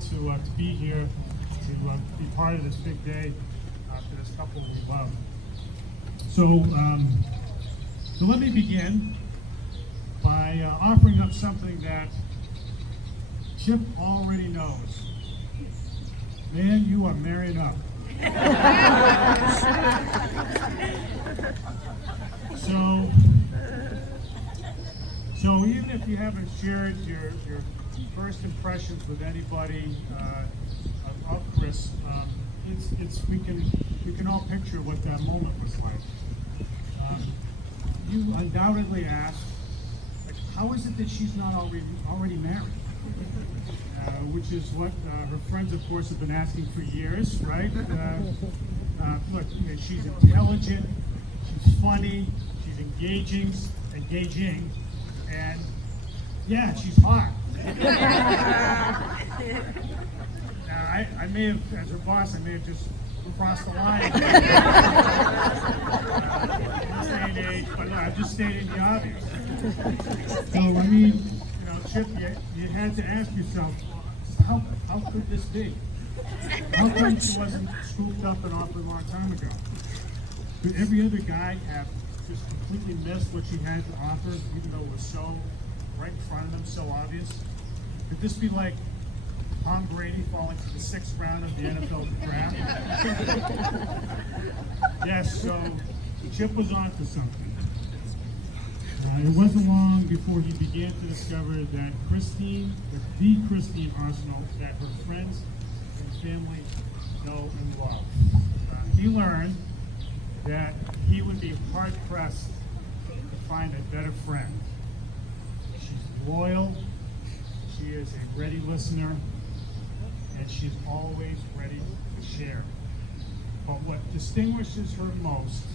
thrilled to be here, to be part of this big day for this couple we love. So let me begin by offering up something that Chip already knows. Man, you are married up. So even if you haven't shared your first impressions with anybody of Chris, we can all picture what that moment was like. You undoubtedly asked, like, how is it that she's not already married? Which is what her friends, of course, have been asking for years, right? Look, she's intelligent, she's funny, she's engaging, and yeah, she's hot. I may have, as her boss, I may have just crossed the line. In this day and age, but I'm just stating the obvious. So, I mean, Chip, you had to ask yourself, how could this be? How come she wasn't scooped up and offered a long time ago? Could every other guy have just completely missed what she had to offer, even though it was so right in front of them, so obvious? Could this be like Tom Brady falling to the 6th round of the NFL draft? Yes, so Chip was on to something. It wasn't long before he began to discover that the Krissy Arsenal that her friends and family know and love. He learned that he would be hard-pressed to find a better friend. She's loyal, she is a ready listener, and she's always ready to share. But what distinguishes her most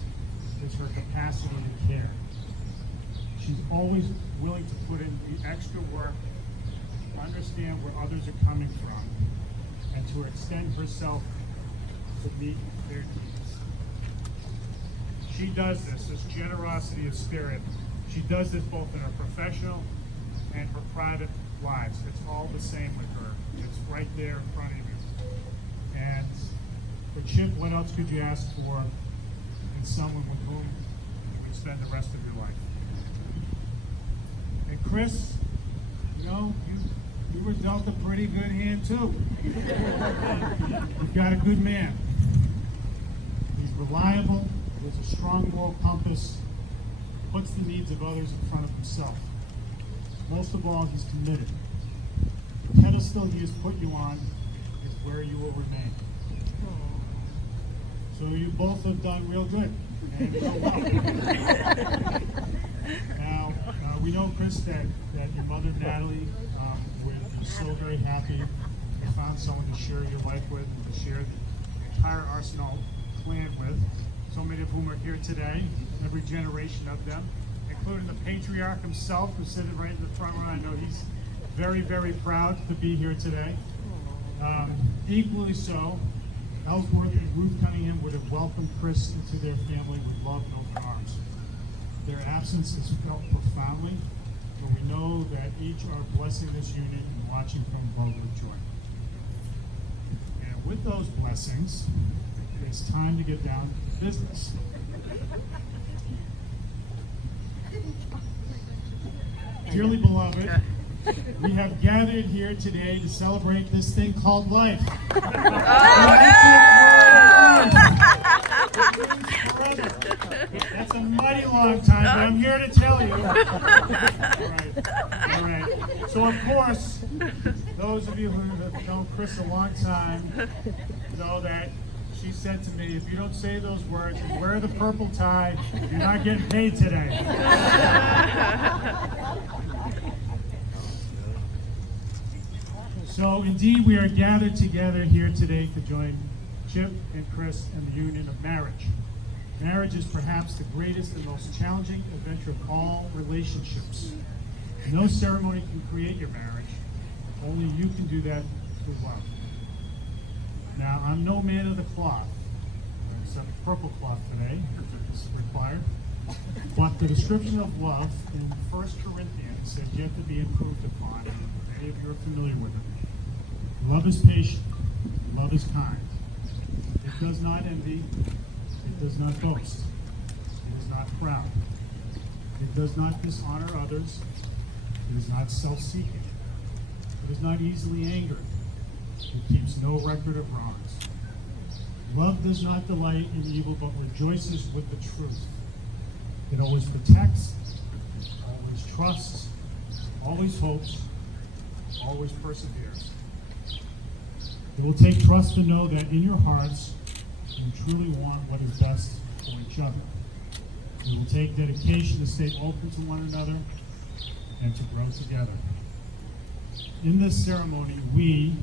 is her capacity to care. She's always willing to put in the extra work to understand where others are coming from and to extend herself to meet their needs. She does this generosity of spirit. She does this both in her professional and her private lives. It's all the same with her. It's right there in front of you. And for Chip, what else could you ask for in someone with whom you would spend the rest of your life? And Chris, you were dealt a pretty good hand too. You've got a good man. He's reliable, he has a strong moral compass, puts the needs of others in front of himself. Most of all, he's committed. The pedestal he has put you on is where you will remain. So you both have done real good. And real well. Now, we know, Chris, that your mother, Natalie, would be so very happy you found someone to share your life with and to share the entire Arsenal clan with, so many of whom are here today, every generation of them, including the patriarch himself, who's sitting right in the front row. I know he's very, very proud to be here today. Equally so, Ellsworth and Ruth Cunningham would have welcomed Chris into their family with love and open arms. Their absence is felt profoundly, but we know that each are blessing this union and watching from above with joy. And with those blessings, it's time to get down to business. Dearly beloved, we have gathered here today to celebrate this thing called life. That's a mighty long time, but I'm here to tell you. All right. So, of course, those of you who have known Chris a long time know that she said to me, if you don't say those words and wear the purple tie, you're not getting paid today. So, indeed, we are gathered together here today to join Chip and Chris in the union of marriage. Marriage is perhaps the greatest and most challenging adventure of all relationships. No ceremony can create your marriage. Only you can do that through love. Now, I'm no man of the cloth, except purple cloth today, if it's required. But the description of love in 1 Corinthians is yet to be improved upon. Many of you are familiar with it. Love is patient. Love is kind. It does not envy. It does not boast. It is not proud. It does not dishonor others. It is not self-seeking. It is not easily angered. It keeps no record of wrongs. Love does not delight in evil, but rejoices with the truth. It always protects, always trusts, always hopes, always perseveres. It will take trust to know that in your hearts you truly want what is best for each other. It will take dedication to stay open to one another and to grow together. In this ceremony, we,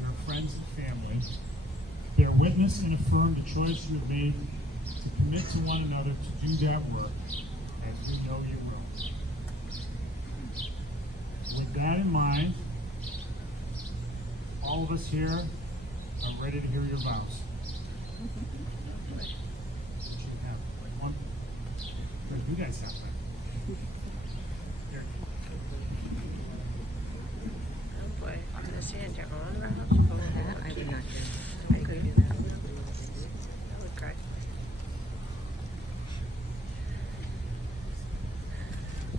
your friends and family, bear witness and affirm the choice you have made to commit to one another to do that work as we know you will. With that in mind, all of us here are ready to hear your vows. You guys have that. Here. Oh boy, understand your own vows? I would not do. I could do that. I would cry.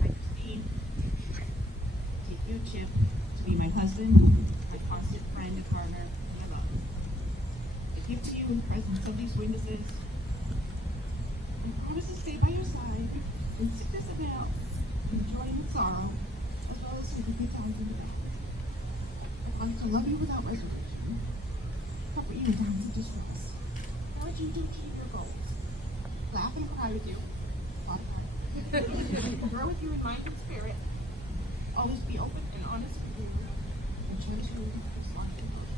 I, Christine, take you, Chip, to be my husband, my constant friend and partner, and my love. I give to you in presence of these witnesses. I promise to stay by your side in sickness and health, in joy and sorrow, as well as through the good times and the bad. I promise to love you without reservation, comfort you in times of distress, encourage you to achieve your goals, laugh and cry with you, grow with you in mind and spirit, always be open and honest with you, and cherish your responsibility.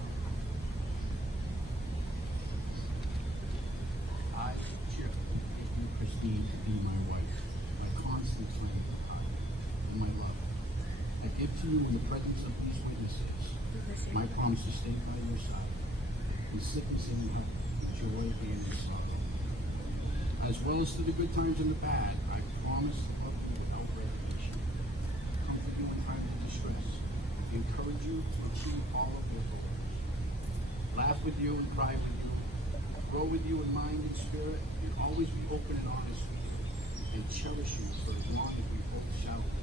I, Chip, take you, Christine, to be my wife, my constant friend and my love. I give to you in the presence of these witnesses my promise to stay by your side, in sickness and in health, in joy and in sorrow. As well as through the good times and the bad, I promise to love you without reservation, comfort you in times of distress, encourage you to achieve all of your goals, laugh with you and cry with you, grow with you in mind and spirit, and always be open and honest with you, and cherish you for as long as we both shall live.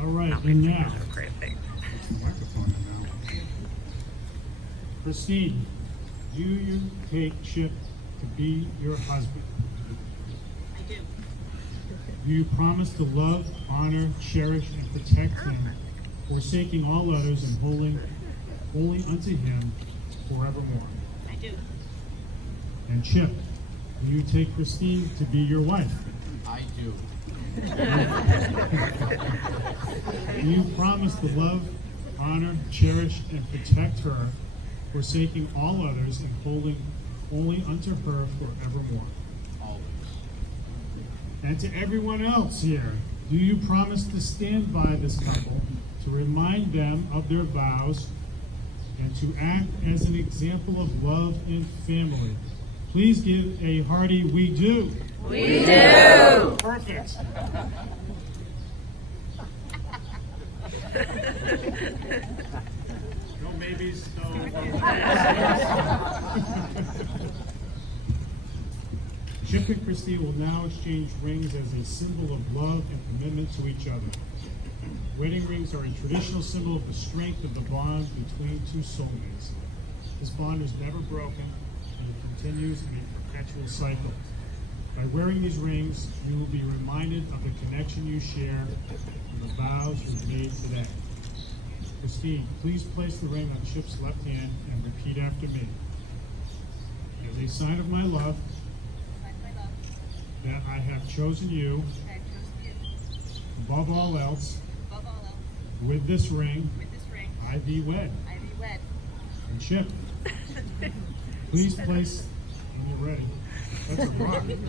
All right, and now, Great thing. microphone now. Christine, do you take Chip to be your husband? I do. Do you promise to love, honor, cherish, and protect him, forsaking all others and holding only unto him forevermore? I do. And Chip, do you take Christine to be your wife? I do. Do you promise to love, honor, cherish, and protect her, forsaking all others and holding only unto her forevermore? Always. And to everyone else here, do you promise to stand by this couple, to remind them of their vows, and to act as an example of love and family? Please give a hearty "we do." We do! Perfect. No maybes, no. Chip and Krissy will now exchange rings as a symbol of love and commitment to each other. Wedding rings are a traditional symbol of the strength of the bond between two soulmates. This bond is never broken, and it continues in a perpetual cycle. By wearing these rings, you will be reminded of the connection you share and the vows you've made today. Christine, please place the ring on Chip's left hand and repeat after me. As a sign of my love, that I have chosen you above all else, with this ring, I thee wed. And Chip, please place, when you're ready, that's a rock, look at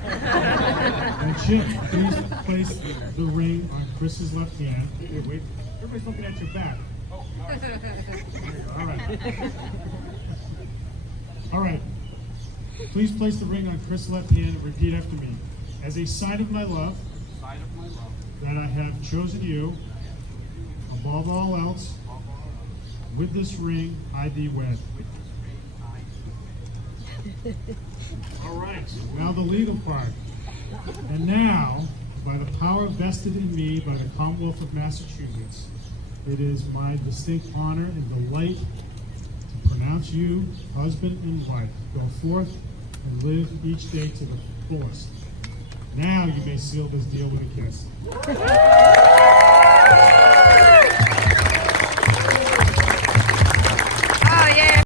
that. And Chip, please place the ring on Chris's left hand. Wait, everybody's looking at your back. All right. All right. Please place the ring on Chris' left hand and repeat after me. As a sign of my love, that I have chosen you above all else, with this ring I thee wed. All right, now the legal part. And now, by the power vested in me by the Commonwealth of Massachusetts, it is my distinct honor and delight to pronounce you husband and wife. Go forth and live each day to the fullest. Now you may seal this deal with a kiss.